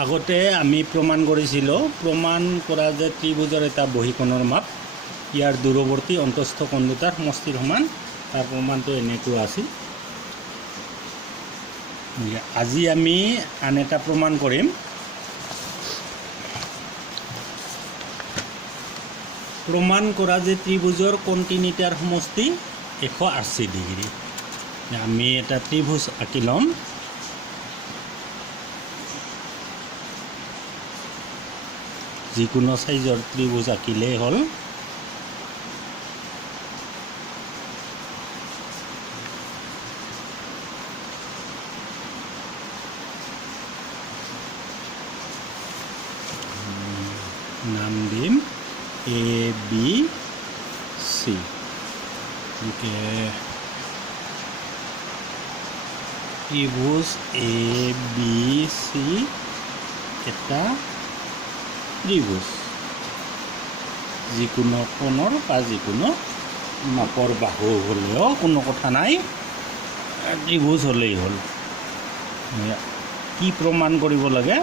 আগতে আমি প্ৰমাণ কৰিছিলোঁ প্ৰমাণ কৰা যে ত্ৰিভুজৰ এটা বহীকোণৰ মাপ ইয়াৰ দূৰৱৰ্তী অন্তস্থ কোণ দুটাৰ সমষ্টিৰ সমান তাৰ প্ৰমাণটো এনেকুৱা আছিল। আজি আমি আন এটা প্ৰমাণ কৰিম। প্ৰমাণ কৰা যে ত্ৰিভুজৰ কোণ তিনিটাৰ সমষ্টি 180 ডিগ্ৰী। আমি এটা ত্ৰিভুজ আঁকি ল'ম। যিকোনো সাইজৰ ত্ৰিভুজ আঁকিলেই হ'ল। নাম দিম ABC। ত্ৰিভুজ ABC এটা ত্ৰিভুজ যিকোনো কোণৰ বা যিকোনো মাপৰ বাহু হ'লেও কোনো কথা নাই, ত্ৰিভুজ হ'লেই হ'ল। কি প্ৰমাণ কৰিব লাগে?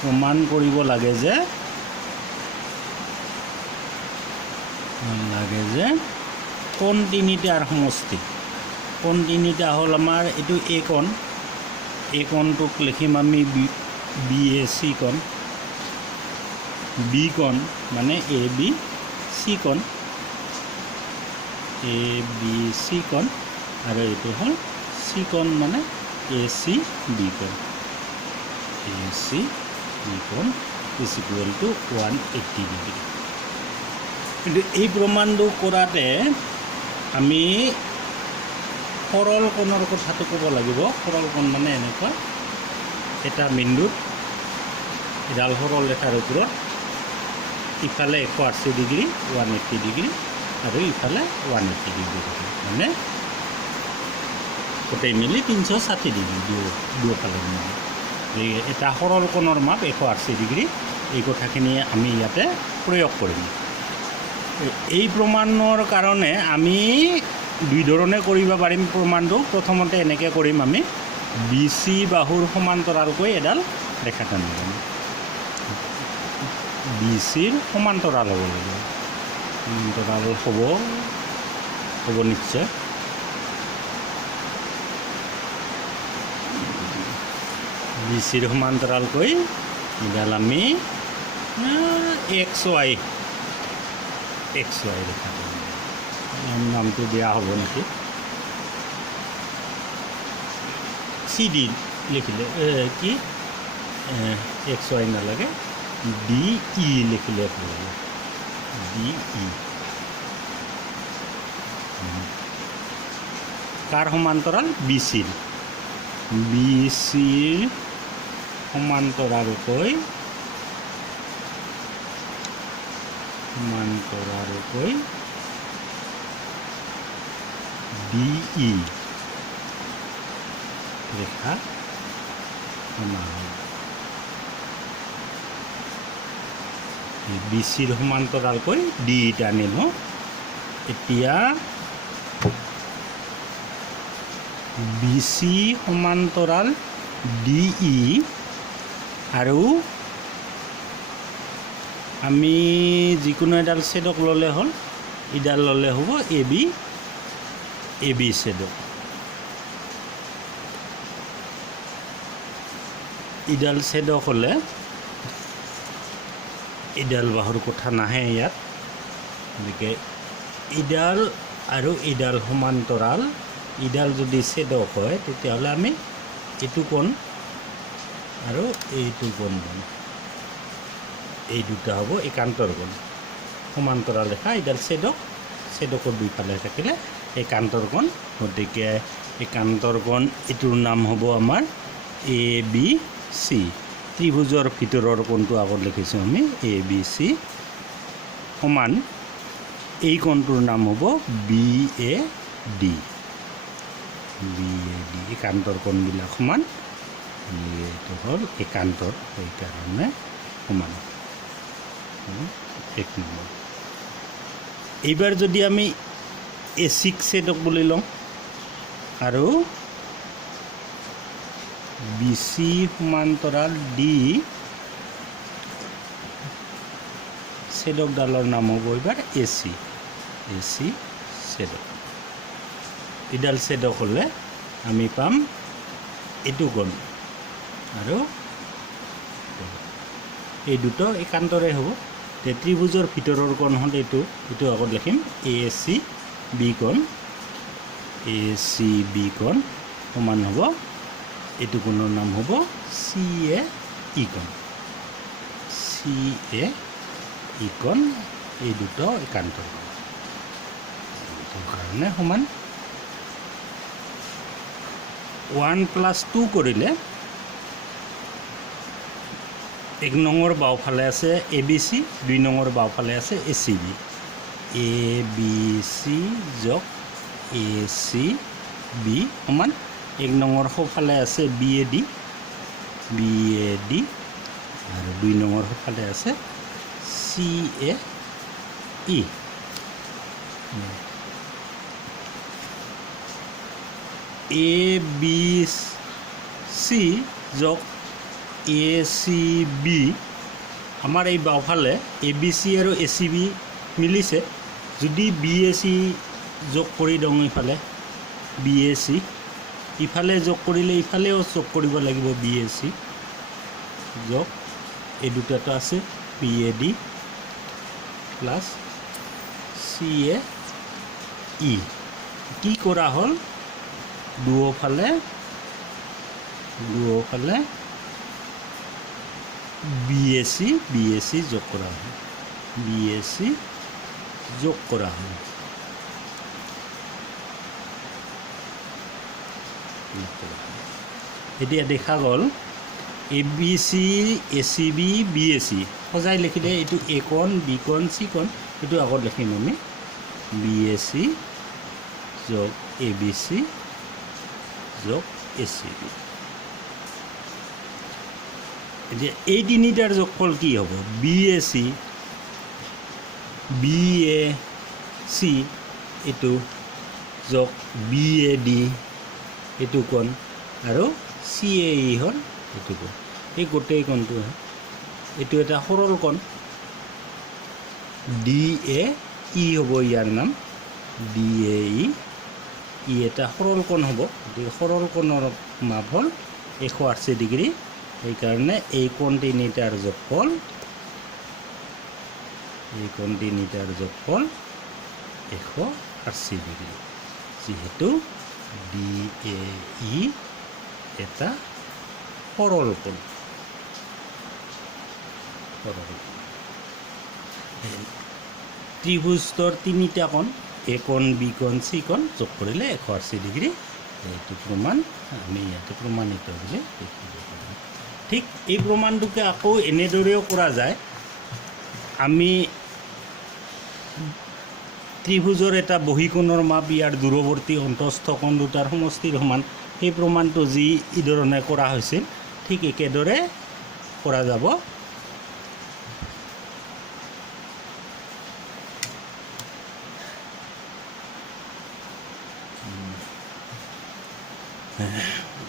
প্ৰমাণ কৰিব লাগে যে কোণ তিনিটাৰ সমষ্টি। কোণ তিনিটা হ'ল আমাৰ এইটো এ কোণ, এই কোণটোক লিখিম আমি BAC কোণ, বি কোণ মানে ABC কোণ, ABC কোণ, আৰু এইটো হ'ল চি কোণ মানে ACB কোণ। ACB কোণ ইজ ইকুৱেল টু 180 ডিগ্ৰী। কিন্তু এই প্ৰমাণটো কৰাতে আমি সৰল কোণৰ কথাটো ক'ব লাগিব। সৰল কোণ মানে এনেকুৱা এটা বিন্দুত এডাল সৰল ৰেখাৰ ওপৰত ইফালে 180 ডিগ্ৰী 180 ডিগ্ৰী আৰু ইফালে 180 ডিগ্ৰী থাকে, মানে গোটেই মিলি 360 ডিগ্ৰী দুয়োফালে মিলি এটা সৰল কোণৰ মাপ 180 ডিগ্ৰী। এই কথাখিনি আমি ইয়াতে প্ৰয়োগ কৰিম। এই প্ৰমাণৰ কাৰণে আমি দুই ধৰণে কৰিব পাৰিম প্ৰমাণটো। প্ৰথমতে এনেকৈ কৰিম, আমি BC বাহুৰ সমান্তৰালকৈ এডাল ৰেখা টানি ল'ম। BCৰ সমান্তৰাল হ'ব লাগিব, সমান্তৰাল হ'ব নিশ্চয়। BCৰ সমান্তৰালকৈ এডাল আমি XY ৰেখা নামটো দিয়া হ'ব নেকি? CD লিখিলে কি XY নালাগে, DE লিখিলে ভাল হ'ব। DE কাৰ সমান্তৰাল? BCৰ সমান্তৰালকৈ DE ৰেখা BCৰ সমান্তৰালকৈ DE টানি লওঁ। এতিয়া BC সমান্তৰাল DE আৰু আমি যিকোনো এডাল ছেদক ল'লে হ'ল, এডাল ল'লে হ'ব AB ছেদক। এডাল ছেদক হ'লে এডাল বাহুৰ কথা নাহে ইয়াত, গতিকে এডাল আৰু এডাল সমান্তৰাল। এডাল যদি ছেদক হয় তেতিয়াহ'লে আমি এইটো কোণ আৰু এইটো কোণ ল'ম। এই দুটা হ'ব একান্তৰ কোণ। সমান্তৰাল ৰেখা এডাল ছেদকৰ দুইফালে থাকিলে একান্তৰ কোণ। গতিকে একান্তৰ কোণ এইটোৰ নাম হ'ব আমাৰ ABC। ত্ৰিভুজৰ ভিতৰৰ কোণটো আগত লিখিছোঁ আমি ABC সমান এই কোণটোৰ নাম হ'ব BAD। একান্তৰ কোণবিলাক সমান, এইটো হ'ল একান্তৰ, সেইকাৰণে সমান। এক নম্বৰ। এইবাৰ যদি আমি AC ছেদক বুলি লওঁ আৰু BC সমান্তৰাল D ছেদকডালৰ নাম হ'ব এবাৰ AC ছেদক। ইডাল ছেদক হ'লে আমি পাম এইটো কোণ আৰু এই দুটো একান্তৰে হ'ব। ত্ৰিভুজৰ ভিতৰৰ কোণ হ'ল এইটো আগত লিখিম ACB কোণ। ACB কোণ সমান হ'ব এইটো কোণৰ নাম হ'ব CAE কোণ। CAE কোণ এই দুটো একান্তৰ কোণ, এইটো কাৰণে সমান। 1+2 কৰিলে 1 নম্বৰ বাওঁফালে আছে ABC, 2 নম্বৰ বাওঁফালে আছে ACB। ABC যোগ ACB সমান 1 নম্বৰ সোঁফালে আছে BAD আৰু 2 নম্বৰ সোঁফালে আছে CAE। ABC যোগ ACB আমাৰ এই বাওঁফালে ABC আৰু ACB মিলিছে। যদি BAC যোগ কৰি দিওঁ ইফালে BAC, ইফালে যোগ কৰিলে ইফালেও যোগ কৰিব লাগিব BAC যোগ এই দুটাটো আছে PAD প্লাছ CAE। কি কৰা হ'ল দুয়োফালে BAC যোগ কৰা হ'ল, BAC যোগ কৰা হ'ল। এতিয়া দেখা গ'ল ABC ACB BAC সজাই লিখিলে এইটো A কোণ B কোণ C কোণ, এইটো আগত লিখিম আমি BAC যোগ ABC যোগ ACB। এতিয়া এই তিনিটাৰ যোগফল কি হ'ব? BAC এইটো যোগ BAD এইটো কোণ আৰু CAE হ'ল এইটো কোণ। এই গোটেই কোণটো এইটো এটা সৰল কোণ DAE হ'ব ইয়াৰ নাম DAE। ই এটা সৰল কোণ হ'ব। গতিকে সৰল কোণৰ মাপ হ'ল 180 ডিগ্ৰী। সেইকাৰণে এই কোণ তিনিটাৰ যোগফল 180 ডিগ্ৰী, যিহেতু DAE এটা সৰল কোণ। ত্ৰিভুজৰ তিনিটা কোণ A কোণ B কোণ C কোণ যোগ কৰিলে 180 ডিগ্ৰী। এইটো প্ৰমাণ আমি ইয়াতে প্ৰমাণিত বুলি দেখিব পাৰোঁ। ঠিক এই প্ৰমাণটোকে আকৌ এনেদৰেও কৰা যায়। আমি ত্ৰিভুজৰ এটা বহীকোণৰ মাপ ইয়াৰ দূৰৱৰ্তী অন্তস্থ কোণ দুটাৰ সমষ্টিৰ সমান, সেই প্ৰমাণটো যি ধৰণে কৰা হৈছিল ঠিক একেদৰে কৰা যাব।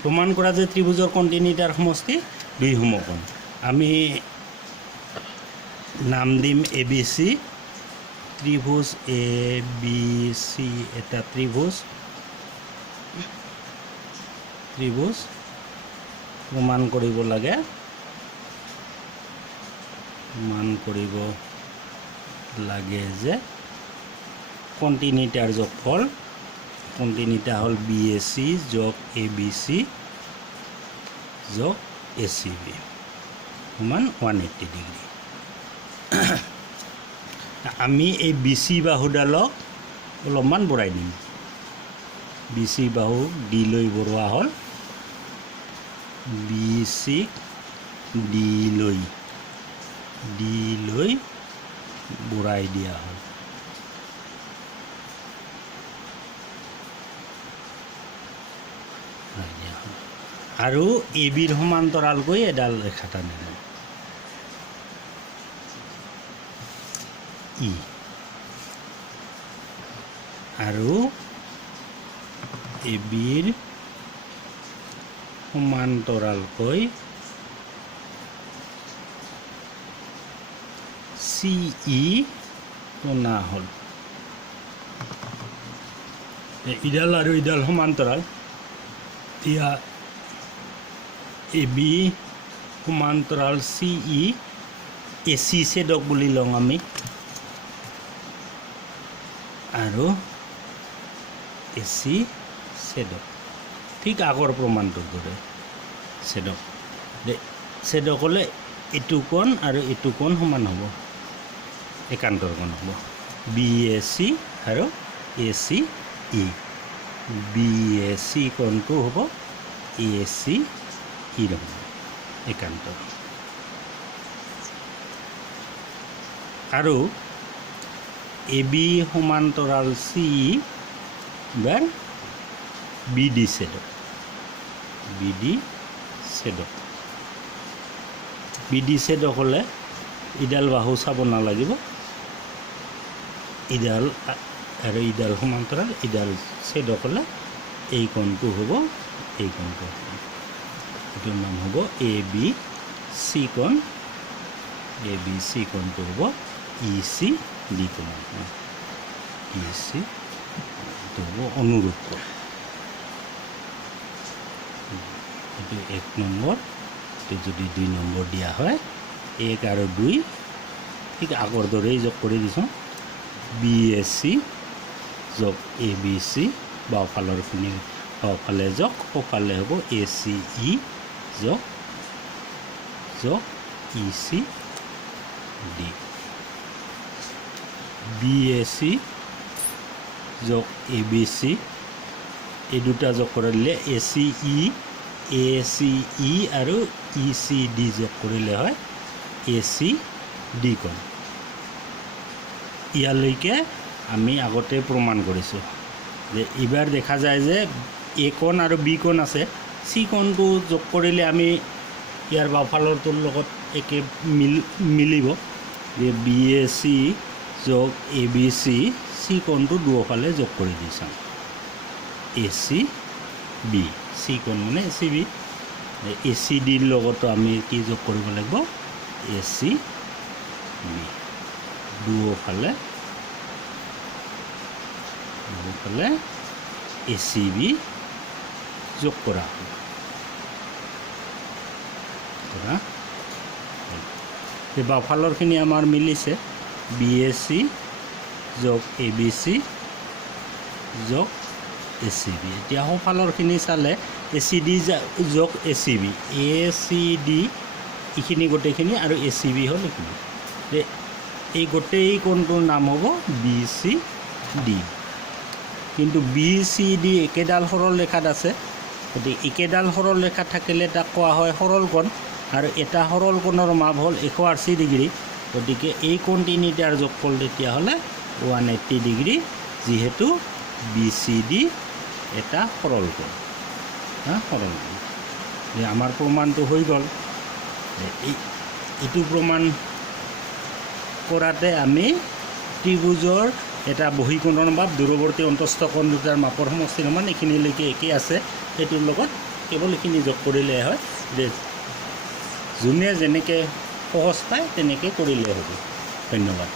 প্ৰমাণ কৰা যে ত্ৰিভুজৰ কোণ তিনিটাৰ সমষ্টি 2 সমকোণ। আমি নাম দিম ABC। ত্ৰিভুজ ABC এটা ত্ৰিভুজ প্ৰমাণ কৰিব লাগে। যে কোণ তিনিটাৰ যোগফল কোণ তিনিটা হ'ল BAC যোগ ABC যোগ ACB সমান 180 ডিগ্ৰী। আমি এই BC বাহুডালক অলপমান বঢ়াই দিম। BC বাহু D লৈ বঢ়োৱা হ'ল, BC D লৈ বঢ়াই দিয়া হ'ল। আৰু ABৰ সমান্তৰালকৈ এডাল ৰেখা টানি দিম E আৰু ABৰ সমান্তৰালকৈ CE টনা হ'ল ইডাল আৰু ইডাল সমান্তৰাল এতিয়া AB সমান্তৰাল CE AC ছেদক বুলি লওঁ আমি আৰু AC ছেদক ঠিক আগৰ প্ৰমাণটোৰ দৰে ছেদক ছেদক হ'লে এইটো কোণ আৰু এইটো কোণ সমান হ'ব একান্তৰ কোণ হ'ব BAC আৰু ACE BAC কোণটো হ'ব ACE হ'ব একান্তৰ আৰু AB সমান্তৰাল CE বা BD ছেদক BD ছেদক হ'লে ইডাল বাহু চাব নালাগিব ইডাল আৰু ইডাল সমান্তৰাল ইডাল ছেদক হ'লে এই কোণটো হ'ব এই কোণটো এটোৰ নাম হ'ব ABC কোণ ABC কোণটো হ'ব ECD কোণ EC এইটো হ'ব অনুৰূপ কোণ এইটো 1 নম্বৰ এইটো যদি 2 নম্বৰ দিয়া হয় 1 আৰু 2 ঠিক আগৰ দৰেই যোগ কৰি দিছোঁ BAC যোগ ABC বাওঁফালৰখিনি বাওঁফালে যোগ সোঁফালে হ'ব ACE যোগ ECD BAC যোগ ABC এই দুটা যোগ কৰিলে ACE আৰু ECD যোগ কৰিলে হয় ACD কোণ ইয়ালৈকে আমি আগতে প্ৰমাণ কৰিছোঁ যে এইবাৰ দেখা যায় যে A কোণ আৰু B কোণ আছে C কোণটো যোগ কৰিলে আমি ইয়াৰ বাওঁফালৰটোৰ লগত একে মিলিব যে BAC যোগ ABC C কোণটো দুয়োফালে যোগ কৰি দি চাম ACB C কোণ মানে ACB ACDৰ লগতো আমি কি যোগ কৰিব লাগিব ACB দুয়োফালে ACB যোগ কৰা এই বাওঁফালৰখিনি আমাৰ মিলিছে BAC যোগ ABC যোগ ACB এতিয়া সোঁফালৰখিনি চালে ACD যোগ ACB ACD এইখিনি গোটেইখিনি আৰু ACB হ'ল এইখিনি এই গোটেই কোণটোৰ নাম হ'ব BCD কিন্তু BCD একেডাল সৰল ৰেখাত আছে গতিকে একেডাল সৰল ৰেখা থাকিলে তাক কোৱা হয় সৰল কোণ আৰু এটা সৰল কোণৰ মাপ হ'ল 180 ডিগ্ৰী গতিকে এই কোণ তিনিটাৰ যোগফল তেতিয়াহ'লে 180 ডিগ্ৰী যিহেতু BCD এটা সৰল কোণ সৰল কোণ আমাৰ প্ৰমাণটো হৈ গ'ল এইটো প্ৰমাণ কৰাতে আমি ত্ৰিভুজৰ এটা বহিকোণৰ মাপ দূৰৱৰ্তী অন্তস্থ কোণ দুটাৰ মাপৰ সমষ্টিৰ সমান এইখিনিলৈকে একেই আছে সেইটোৰ লগত কেৱল এইখিনি যোগ কৰিলে হয় যে যোনে যেনেকৈ সহজ পায় তেনেকৈ কৰিলে হ'ব ধন্যবাদ